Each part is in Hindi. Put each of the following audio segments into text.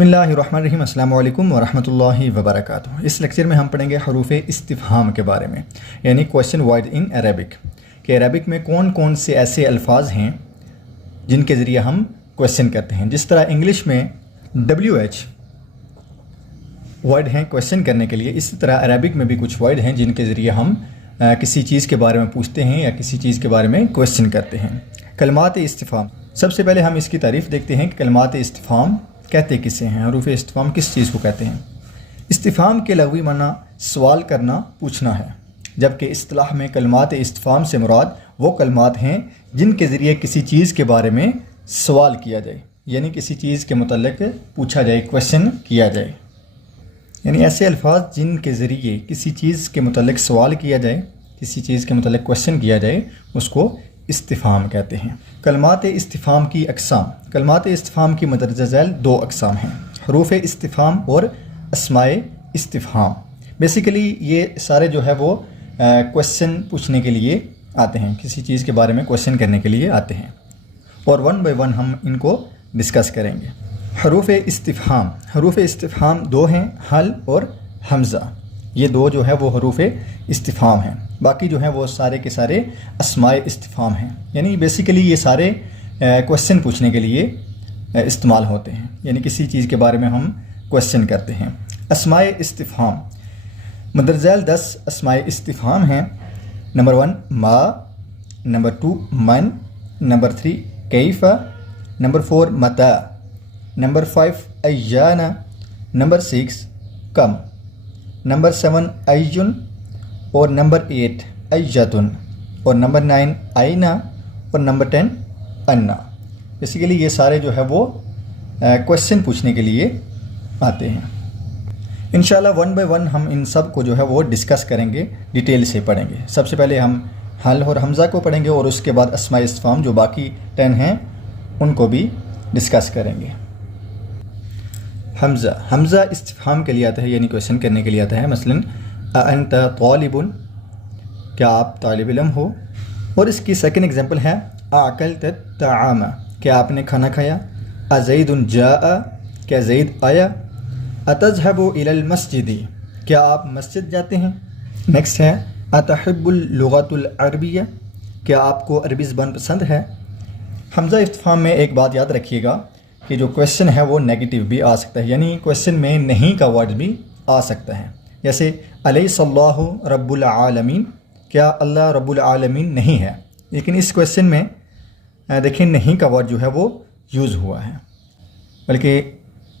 बिस्मिल्लाहिर्रहमानिर्रहीम अस्सलामु अलैकुम वरहमतुल्लाहि वबरकातुहू। इस लेक्चर में हम पढ़ेंगे हरूफ इस्तिफ़हाम के बारे में, यानी क्वेश्चन वर्ड इन अरबिक कि अरबिक में कौन कौन से ऐसे अल्फाज हैं जिनके ज़रिए हम क्वेश्चन करते हैं। जिस तरह इंग्लिश में WH वर्ड हैं क्वेश्चन करने के लिए, इसी तरह अरबिक में भी कुछ वर्ड हैं जिनके ज़रिए हम किसी चीज़ के बारे में पूछते हैं या किसी चीज़ के बारे में क्वेश्चन करते हैं। कलमात इस्तिफ़हाम, सबसे पहले हम इसकी तारीफ़ देखते हैं कि कलमात इस्तिफ़हाम कहते किसे हैं, हरूफ इस्तिफ़हाम किस चीज़ को कहते हैं। इस्तिफ़हाम के लग़वी माना सवाल करना, पूछना है, जबकि इस्तिलाह में कलमात इस्तिफ़हाम से मुराद वो कलमात हैं जिनके ज़रिए किसी चीज़ के बारे में सवाल किया जाए, यानी किसी चीज़ के मुतल्लिक़ पूछा जाए, क्वेश्चन किया जाए। यानी ऐसे अल्फाज जिनके ज़रिए किसी चीज़ के मुतल्लिक़ सवाल किया जाए, किसी चीज़ के मुतल्लिक़ क्वेश्चन किया जाए, उसको इस्तिफ़हाम कहते हैं। कलमात इस्तिफ़हाम की अक़साम, कलमात इस्तिफ़हाम की मदरजा ज़ैल दो अक़साम हैं, हरूफ इस्तिफ़हाम और अस्माए इस्तिफ़हाम। बेसिकली ये सारे जो है वो क्वेश्चन पूछने के लिए आते हैं, किसी चीज़ के बारे में क्वेश्चन करने के लिए आते हैं, और वन बाय वन हम इनको डिस्कस करेंगे। हरूफ इस्तिफ़हाम, हरूफ इस्तिफ़हाम दो हैं, हल और हमज़ा। ये दो जो है वो हरूफ इस्तिफ़हाम हैं, बाकी जो हैं वो सारे के सारे अस्माए इस्तिफ़हाम हैं। यानी बेसिकली ये सारे क्वेश्चन पूछने के लिए इस्तेमाल होते हैं, यानी किसी चीज़ के बारे में हम क्वेश्चन करते हैं। अस्माए इस्तिफ़हाम, मदरज़ैल 10 अस्माए इस्तिफ़हाम हैं। नंबर 1 मा, नंबर 2 मन, नंबर 3 कैफ़ा, नंबर 4 मता, नंबर 5 अय्याना, नंबर 6 कम, नंबर 7 अय्युन, और नंबर 8 अय्यतुन, और नंबर 9 आइना, और नंबर 10 अन्ना। बेसिकली ये सारे जो है वो क्वेश्चन पूछने के लिए आते हैं। इंशाल्लाह वन बाय वन हम इन सब को जो है वो डिस्कस करेंगे, डिटेल से पढ़ेंगे। सबसे पहले हम हल और हमज़ा को पढ़ेंगे और उसके बाद अस्माए इस्तिफ़हाम जो बाकी 10 हैं उनको भी डिस्कस करेंगे। हमज़ा, हमज़ा इस्तिफ़हाम के लिए आता है, यानी क्वेश्चन करने के लिए आता है। मसलन अअंत तालिबुन, क्या आप तालिब इल्म हो। और इसकी सेकंड एग्जांपल है अअकलत तआमा, क्या आपने खाना खाया। अज़ैदुन जाअ, क्या ज़ैद आया। अतज़हबु इलल मस्जिदी, क्या आप मस्जिद जाते हैं। नेक्स्ट है अतहिब्बुल लुग़तुल अरबिय्या, क्या आपको अरबी ज़बान पसंद है। हमज़ा इस्तिफ़हाम में एक बात याद रखिएगा कि जो क्वेश्चन है वो नेगेटिव भी आ सकता है, यानी क्वेश्चन में नहीं का वर्ड भी आ सकता है। जैसे अलैहिस्सल्लाहु रब्बुल आलमीन, क्या अल्लाह रब्बुल आलमीन नहीं है। लेकिन इस क्वेश्चन में देखिए नहीं का वर्ड जो है वो यूज़ हुआ है, बल्कि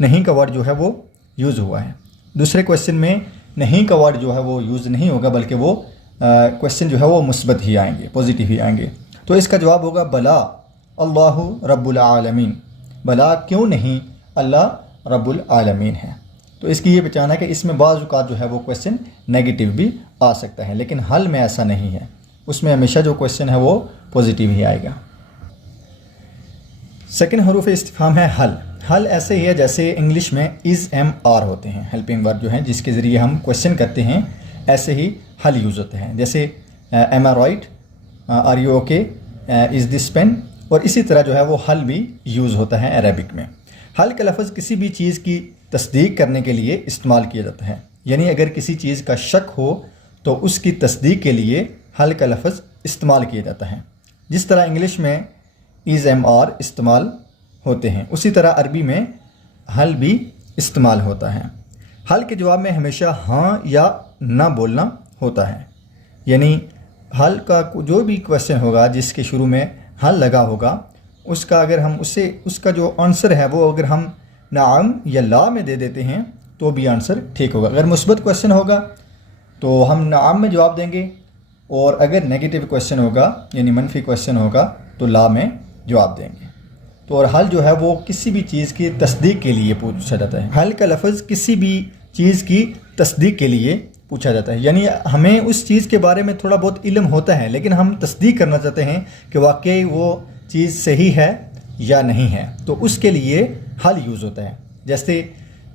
नहीं का वर्ड जो है वो यूज़ हुआ है। दूसरे क्वेश्चन में नहीं का वर्ड जो है वो यूज़ नहीं होगा, बल्कि वो क्वेश्चन जो है वो मुस्बत ही आएंगे, पॉजिटिव ही आएंगे। तो इसका जवाब होगा बला अल्लाहु रब्बुल आलमीन, भला क्यों नहीं अल्लाह रब्बुल आलमीन है। तो इसकी ये पहचान है कि इसमें बाज़ औक़ात जो है वो क्वेश्चन नेगेटिव भी आ सकता है, लेकिन हल में ऐसा नहीं है, उसमें हमेशा जो क्वेश्चन है वो पॉजिटिव ही आएगा। सेकंड हरूफ इस्तिफ़हाम है हल। हल ऐसे ही है जैसे इंग्लिश में इज़ एम आर होते हैं, हेल्पिंग वर्ब जो हैं जिसके ज़रिए हम क्वेश्चन करते हैं, ऐसे ही हल यूज़ होते हैं। जैसे am I right, are you okay, is this pen, और इसी तरह जो है वो हल भी यूज़ होता है अरबिक में। हल का लफ्ज़ किसी भी चीज़ की तस्दीक करने के लिए इस्तेमाल किया जाता है, यानी अगर किसी चीज़ का शक हो तो उसकी तस्दीक के लिए हल का लफ्ज़ इस्तेमाल किया जाता है। जिस तरह इंग्लिश में इज़ एम आर इस्तेमाल होते हैं, उसी तरह अरबी में हल भी इस्तेमाल होता है। हल के जवाब में हमेशा हाँ या ना बोलना होता है, यानी हल का जो भी क्वेश्चन होगा जिसके शुरू में हल लगा होगा, उसका अगर हम उसका जो आंसर है वो अगर हम नाम या ला में दे देते हैं तो भी आंसर ठीक होगा। अगर मुस्बत क्वेश्चन होगा तो हम नाम में जवाब देंगे, और अगर नेगेटिव क्वेश्चन होगा यानी मनफी क्वेश्चन होगा तो ला में जवाब देंगे। तो और हल जो है वो किसी भी चीज़ की तस्दीक के लिए पूछा जाता है। हल का लफ्ज़ किसी भी चीज़ की तस्दीक के लिए पूछा जाता है, यानी हमें उस चीज़ के बारे में थोड़ा बहुत इल्म होता है, लेकिन हम तस्दीक करना चाहते हैं कि वाकई वो चीज़ सही है या नहीं है, तो उसके लिए हल यूज़ होता है। जैसे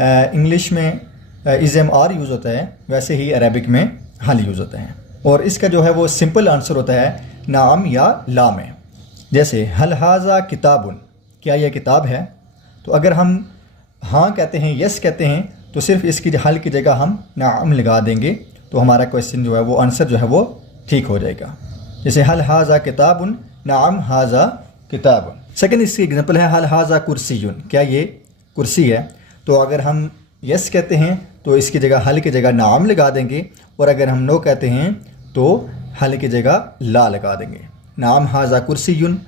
इंग्लिश में इज़ एम आर यूज़ होता है, वैसे ही अरबिक में हल यूज़ होता है, और इसका जो है वो सिंपल आंसर होता है नाम या ला में। जैसे हल हाजा किताबुन, क्या यह किताब है। तो अगर हम हाँ कहते हैं, यस कहते हैं, तो सिर्फ इसकी हल की जगह हम नाम लगा देंगे तो हमारा क्वेश्चन जो है वो आंसर जो है वो ठीक हो जाएगा। जैसे हल हाजा किताबुन, नाम हाजा किताबुन। सेकंड इसकी एग्जांपल है हल हाजा कुर्सीयुन, क्या ये कुर्सी है? तो अगर हम यस कहते हैं तो इसकी जगह हल की जगह नाम लगा देंगे, और अगर हम नो कहते हैं तो हल की जगह ला लगा देंगे। नाम हाजा कुर्सीयुन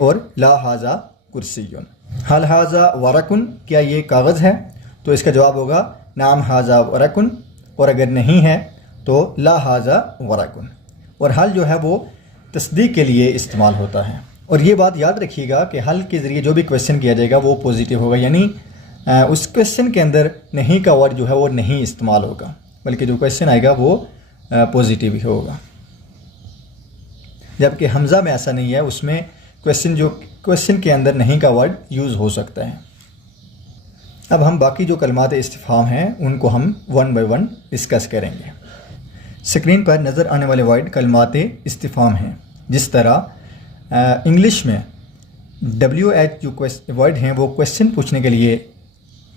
और ला हाजा कुर्सीयुन। हल हाजा वरकुन, क्या ये कागज़ है? तो इसका जवाब होगा नाम हाजा वरकुन, और अगर नहीं है तो ला हाजा वरकुन। और हल जो है वो तस्दीक के लिए इस्तेमाल होता है। और ये बात याद रखिएगा कि हल के ज़रिए जो भी क्वेश्चन किया जाएगा वो पॉजिटिव होगा, यानी उस क्वेश्चन के अंदर नहीं का वर्ड जो है वो नहीं इस्तेमाल होगा, बल्कि जो क्वेश्चन आएगा वो पॉजिटिव ही होगा। जबकि हमज़ा में ऐसा नहीं है, उसमें क्वेश्चन के अंदर नहीं का वर्ड यूज़ हो सकता है। अब हम बाकी जो कलमात इस्तिफ़हाम हैं उनको हम वन बाय वन डिस्कस करेंगे। स्क्रीन पर नज़र आने वाले वर्ड कलमात इस्तिफ़हाम हैं। जिस तरह इंग्लिश में WH जो वर्ड हैं वो क्वेश्चन पूछने के लिए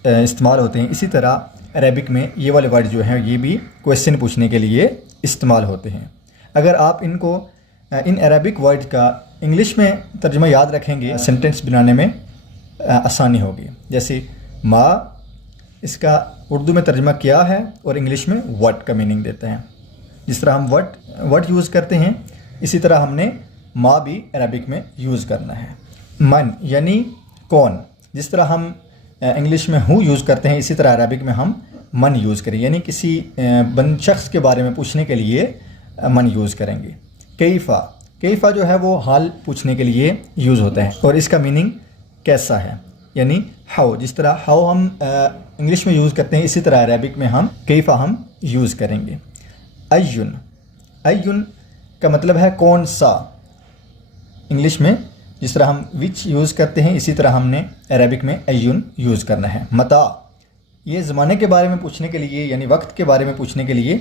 इस्तेमाल होते हैं, इसी तरह अरेबिक में ये वाले वर्ड जो हैं ये भी क्वेश्चन पूछने के लिए इस्तेमाल होते हैं। अगर आप इनको इन अरेबिक वर्ड का इंग्लिश में तर्जुमा याद रखेंगे, सेंटेंस बनाने में आसानी होगी। जैसे माँ, इसका उर्दू में तर्जुमा क्या है और इंग्लिश में व्हाट का मीनिंग देते हैं। जिस तरह हम व्हाट यूज़ करते हैं, इसी तरह हमने माँ भी अरबिक में यूज़ करना है। मन यानी कौन, जिस तरह हम इंग्लिश में हूँ यूज़ करते हैं, इसी तरह अरबिक में हम मन यूज़ करें, यानी किसी शख्स के बारे में पूछने के लिए मन यूज़ करेंगे। कैफ़ा जो है वो हाल पूछने के लिए यूज़ होता है, और इसका मीनिंग कैसा है, यानी हाउ। जिस तरह हाउ हम इंग्लिश में यूज़ करते हैं, इसी तरह अरबिक में हम कैफ़ा हम यूज़ करेंगे। अय्युन का मतलब है कौन सा। इंग्लिश में जिस तरह हम विच यूज़ करते हैं, इसी तरह हमने अरबिक में अय्युन यूज़ करना है। मता, ये ज़माने के बारे में पूछने के लिए, यानी वक्त के बारे में पूछने के लिए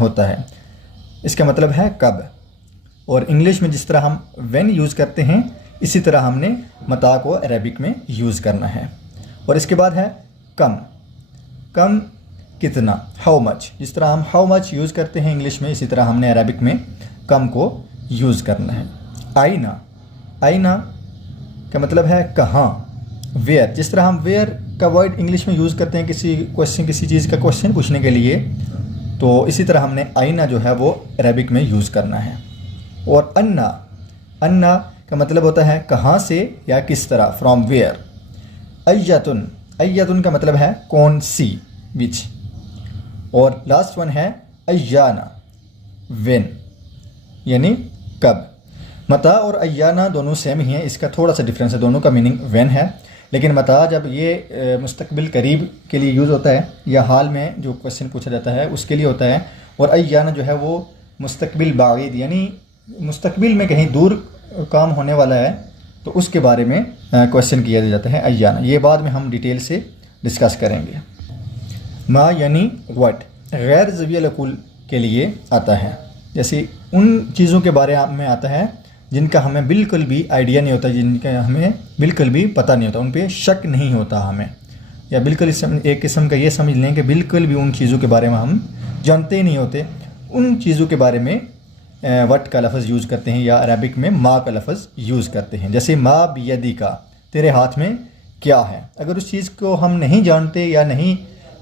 होता है, इसका मतलब है कब। और इंग्लिश में जिस तरह हम व्हेन यूज़ करते हैं, इसी तरह हमने मता को अरबिक में यूज़ करना है। और इसके बाद है कम कितना, हाउ मच। जिस तरह हम हाउ मच यूज़ करते हैं इंग्लिश में, इसी तरह हमने अरबिक में कम को यूज़ करना है। आईना का मतलब है कहाँ, वेयर। जिस तरह हम वेयर का वर्ड इंग्लिश में यूज़ करते हैं किसी चीज़ का क्वेश्चन पूछने के लिए, तो इसी तरह हमने आईना जो है वो अरबिक में यूज़ करना है। और अन्ना का मतलब होता है कहाँ से या किस तरह, फ्रॉम वेयर। अय्यतुन का मतलब है कौन सी, विच। और लास्ट वन है अय्याना, व्हेन, यानी कब। मता और अय्याना दोनों सेम ही हैं, इसका थोड़ा सा डिफरेंस है, दोनों का मीनिंग व्हेन है। लेकिन मता जब ये मुस्तकबिल करीब के लिए यूज़ होता है, या हाल में जो क्वेश्चन पूछा जाता है उसके लिए होता है। और अय्याना जो है वो मुस्तकबिल बाईद, यानी मुस्तकबिल में कहीं दूर काम होने वाला है, तो उसके बारे में क्वेश्चन किया जाता है अय्याना। ये बाद में हम डिटेल से डिस्कस करेंगे। मा यानी व्हाट गैर ज़वील अक़ुल के लिए आता है, जैसे उन चीज़ों के बारे में आता है जिनका हमें बिल्कुल भी आइडिया नहीं होता, जिनका हमें बिल्कुल भी पता नहीं होता, उन पे शक नहीं होता हमें, या बिल्कुल एक किस्म का ये समझ लें कि बिल्कुल भी उन चीज़ों के बारे में हम जानते ही नहीं होते। उन चीज़ों के बारे में वट का लफ्ज़ यूज़ करते हैं, या अरबिक में मा का लफ्ज़ यूज़ करते हैं। जैसे मा बियदी का, तेरे हाथ में क्या है। अगर उस चीज़ को हम नहीं जानते या नहीं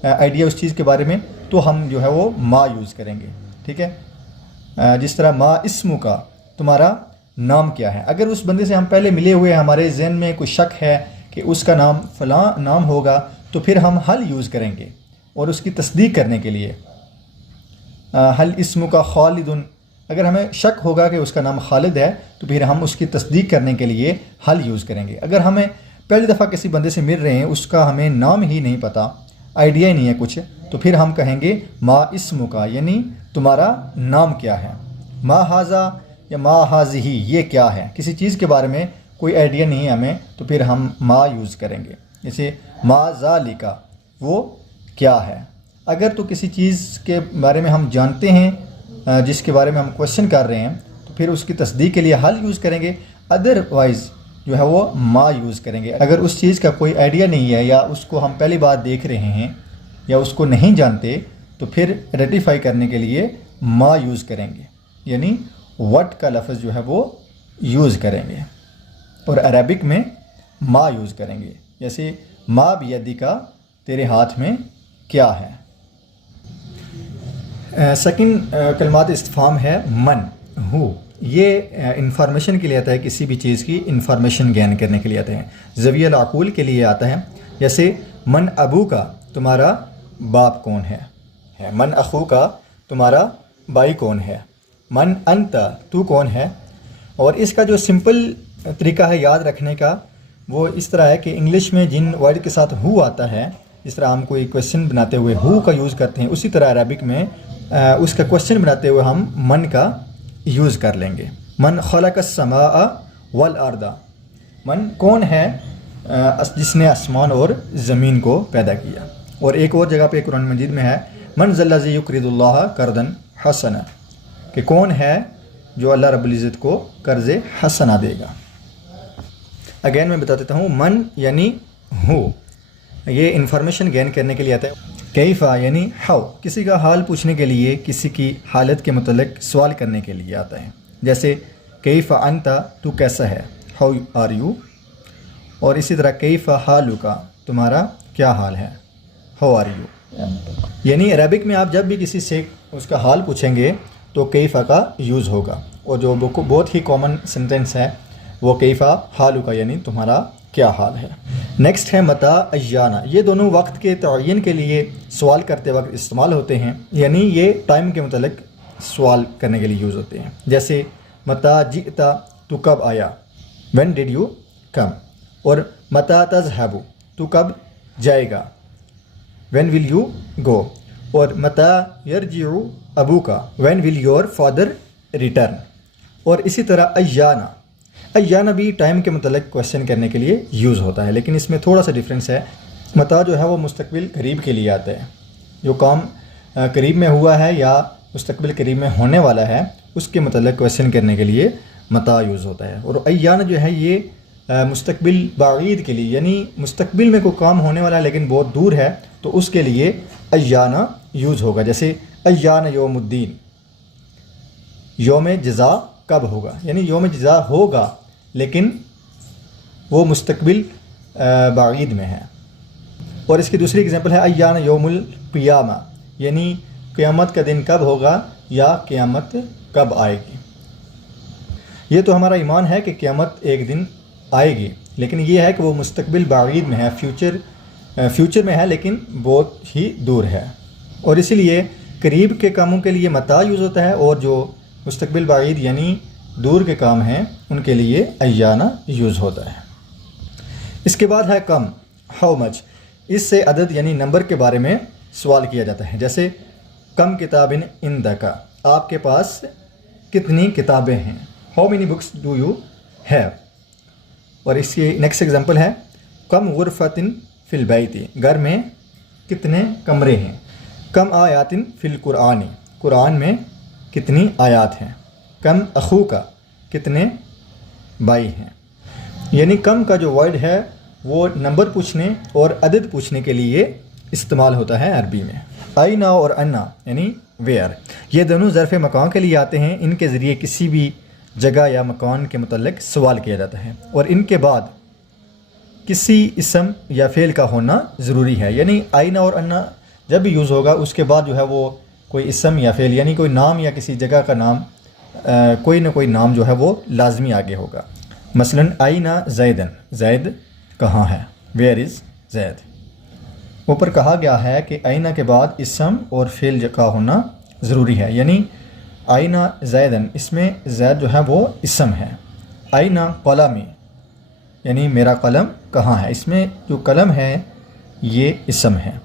आइडिया उस चीज़ के बारे में, तो हम जो है वो मा यूज़ करेंगे। ठीक है। जिस तरह मा इस्मु का, तुम्हारा नाम क्या है। अगर उस बंदे से हम पहले मिले हुए, हमारे जहन में कोई शक है कि उसका नाम फ़लाँ नाम होगा, तो फिर हम हल यूज़ करेंगे और उसकी तस्दीक करने के लिए। हल इस्मु का खालिदुन, अगर हमें शक होगा कि उसका नाम खालिद है, तो फिर हम उसकी तस्दीक करने के लिए हल यूज़ करेंगे। अगर हमें पहली दफ़ा किसी बंदे से मिल रहे हैं, उसका हमें नाम ही नहीं पता, आइडिया ही नहीं है कुछ, तो फिर हम कहेंगे मा इस्मु का, यानी तुम्हारा नाम क्या है। मा हाजा या मा हाजिही, ये क्या है। किसी चीज़ के बारे में कोई आइडिया नहीं है हमें, तो फिर हम मा यूज़ करेंगे। जैसे मा ज़ालिका, वो क्या है। अगर तो किसी चीज़ के बारे में हम जानते हैं, जिसके बारे में हम क्वेश्चन कर रहे हैं, तो फिर उसकी तस्दीक के लिए हल यूज़ करेंगे। अदरवाइज़ जो है वो मा यूज़ करेंगे। अगर उस चीज़ का कोई आइडिया नहीं है या उसको हम पहली बार देख रहे हैं या उसको नहीं जानते तो फिर रेटिफाई करने के लिए मा यूज़ करेंगे, यानी वट का लफ्ज़ जो है वो यूज़ करेंगे और अरबिक में मा यूज़ करेंगे। जैसे मा बियदी का, तेरे हाथ में क्या है। सेकंड कलमात इस्तिफ़हाम है मन, हु। ये इंफॉर्मेशन के लिए आता है, किसी भी चीज़ की इंफॉर्मेशन गेन करने के लिए आते हैं। ज़वियल अक़ूल के लिए आता है, जैसे मन अबू का, तुम्हारा बाप कौन है। मन अखू का, तुम्हारा भाई कौन है। मन अंता, तू कौन है। और इसका जो सिंपल तरीका है याद रखने का वो इस तरह है कि इंग्लिश में जिन वर्ड के साथ हु आता है, इस तरह हम कोई क्वेश्चन बनाते हुए हु का यूज़ करते हैं, उसी तरह अरबिक में उसका क्वेश्चन बनाते हुए हम मन का यूज़ कर लेंगे। मन खलक़स समा वल अर्दा, मन कौन है जिसने आसमान और ज़मीन को पैदा किया। और एक और जगह पे कुरान मजीद में है, मन ज़ल्लज़ी युक़रिदुल्लाह कर्दन हसना, कि कौन है जो अल्लाह रब्बुल इज़्ज़त को कर्ज़ हसना देगा। अगेन मैं बता देता हूँ, मन यानी हु, ये इंफॉर्मेशन गेन करने के लिए आता है। कैफ़ा यानी हाउ, किसी का हाल पूछने के लिए, किसी की हालत के मतलब सवाल करने के लिए आता है। जैसे कैफ़ा अंता, तू कैसा है, हाउ आर यू। और इसी तरह कैफ़ा हालुका, तुम्हारा क्या हाल है, हाउ आर यू। यानी अरबिक में आप जब भी किसी से उसका हाल पूछेंगे तो कैफ़ा का यूज़ होगा। और जो बहुत ही कॉमन सेंटेंस है वो कैफ़ा हालुका यानी तुम्हारा क्या हाल है। नेक्स्ट है मता अय्याना, ये दोनों वक्त के तयन के लिए सवाल करते वक्त इस्तेमाल होते हैं, यानी ये टाइम के मतलब सवाल करने के लिए यूज़ होते हैं। जैसे मता जिता, तू कब आया, व्हेन डिड यू कम। और मता तज़हबु, तू कब जाएगा, व्हेन विल यू गो। और मता यरजिउ अबूका, when will your father return. और इसी तरह अय्याना, अय्याना भी टाइम के मतलब क्वेश्चन करने के लिए यूज़ होता है, लेकिन इसमें थोड़ा सा डिफरेंस है। मता जो है वो मुस्तकबिल करीब के लिए आता है, जो काम करीब में हुआ है या मुस्तकबिल करीब में होने वाला है उसके मतलब क्वेश्चन करने के लिए मता यूज़ होता है। और अय्याना जो है ये मुस्तकबिल बाईद के लिए, यानी मुस्तकबिल में कोई काम होने वाला है लेकिन बहुत दूर है तो उसके लिए अय्याना यूज़ होगा। जैसे अय्याना यौमुद्दीन, यौम जज़ा कब होगा, यानी यौम जज़ा होगा लेकिन वो मुस्तकबिल बाईद में है। और इसकी दूसरी एग्जांपल है अय्याना यौमुल क़ियामा, यानी क़यामत का दिन कब होगा या क़यामत कब आएगी। ये तो हमारा ईमान है कि क़यामत एक दिन आएगी, लेकिन ये है कि वो मुस्तकबिल बाईद में है, फ्यूचर में है लेकिन बहुत ही दूर है। और इसीलिए करीब के कामों के लिए मता यूज़ होता है और जो मुस्तकबिल बाईद यानी दूर के काम हैं उनके लिए अय्याना यूज़ होता है। इसके बाद है कम, हाउ मच। इससे अदद यानी नंबर के बारे में सवाल किया जाता है। जैसे कम किताबिन इंदका, आपके पास कितनी किताबें हैं, how many books do you have. और इसकी नेक्स्ट एग्जांपल है कम गुरफतिन फिल बैती, घर में कितने कमरे हैं। कम आयातिन फिल कुरानी, कुरान में कितनी आयात हैं। कम अखू का, कितने भाई हैं। यानी कम का जो वर्ड है वो नंबर पूछने और अदद पूछने के लिए इस्तेमाल होता है अरबी में। आइना और अन्ना यानी वेयर, ये दोनों ज़र्फ़ मकान के लिए आते हैं। इनके ज़रिए किसी भी जगह या मकान के मुतल्लिक़ सवाल किया जाता है और इनके बाद किसी इसम या फ़ेल का होना ज़रूरी है। यानी आइना और अन्ना जब भी यूज़ होगा उसके बाद जो है वो कोई इसम या फ़ेल यानी कोई नाम या किसी जगह का नाम, कोई ना कोई नाम जो है वो लाजमी आगे होगा। मसलन आइना ज़ैदन, ज़ैद कहाँ है, वेयर इज़ ज़ैद। ऊपर कहा गया है कि आइना के बाद इसम और फ़ेल का होना ज़रूरी है, यानी आइना ज़ैदन, इसमें ज़ैद जो है वो इसम है। आइना कलमी, यानी मेरा कलम कहाँ है, इसमें जो कलम है ये इसम है।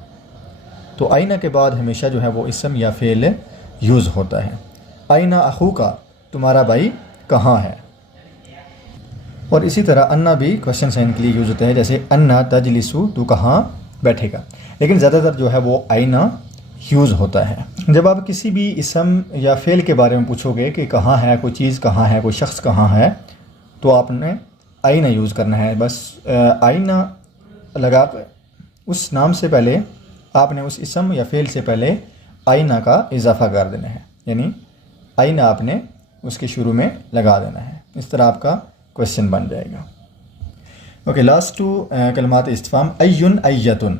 तो आइना के बाद हमेशा जो है वो इसम या फ़ेल यूज़ होता है। आइना अखू का, तुम्हारा भाई कहाँ है। और इसी तरह अन्ना भी क्वेश्चन साइन के लिए यूज़ होता है। जैसे अन्ना तजलिसु, तू कहाँ बैठेगा, लेकिन ज़्यादातर जो है वो आइना यूज़ होता है। जब आप किसी भी इसम या फ़ेल के बारे में पूछोगे कि कहाँ है, कोई चीज़ कहाँ है, कोई शख्स कहाँ है, तो आपने आईना यूज़ करना है। बस आईना लगा कर उस नाम से पहले आपने उस इसम या फ़ेल से पहले आईना का इजाफा कर देना है, यानी आईना आपने उसके शुरू में लगा देना है। इस तरह आपका क्वेश्चन बन जाएगा। ओके, लास्ट टू कलमात इस्तिफ़ाम अय्युन अय्यतुन,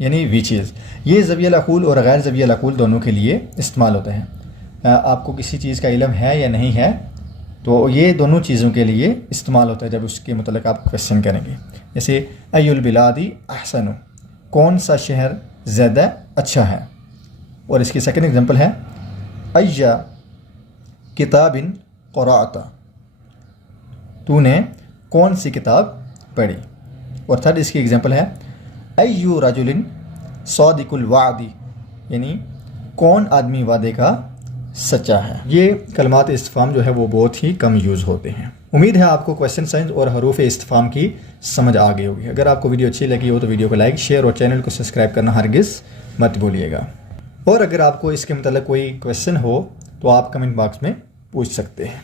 यानी विच इज़। ये ज़वियल अक़ूल और गैर ज़वियल अक़ूल दोनों के लिए इस्तेमाल होते हैं। आपको किसी चीज़ का इल्म है या नहीं है, तो ये दोनों चीज़ों के लिए इस्तेमाल होता है जब उसके मतलब आप क्वेश्चन करेंगे। जैसे अय्युल बिलादी अहसनु, कौन सा शहर ज़्यादा अच्छा है। और इसकी सेकंड एग्जांपल है अय्या किताबिन क़राअता, तूने कौन सी किताब पढ़ी। और थर्ड इसकी एग्जांपल है अय्यु रजुलिन सादिकुल वादी, यानी कौन आदमी वादे का सच्चा है। ये कलमात इस्तिफ़ाम जो है वो बहुत ही कम यूज़ होते हैं। उम्मीद है आपको क्वेश्चन साइंस और हरूफ इस्तिफ़ाम की समझ आ गई होगी। अगर आपको वीडियो अच्छी लगी हो तो वीडियो को लाइक, शेयर और चैनल को सब्सक्राइब करना हरगिज़ मत भूलिएगा। और अगर आपको इसके मतलब कोई क्वेश्चन हो तो आप कमेंट बॉक्स में पूछ सकते हैं।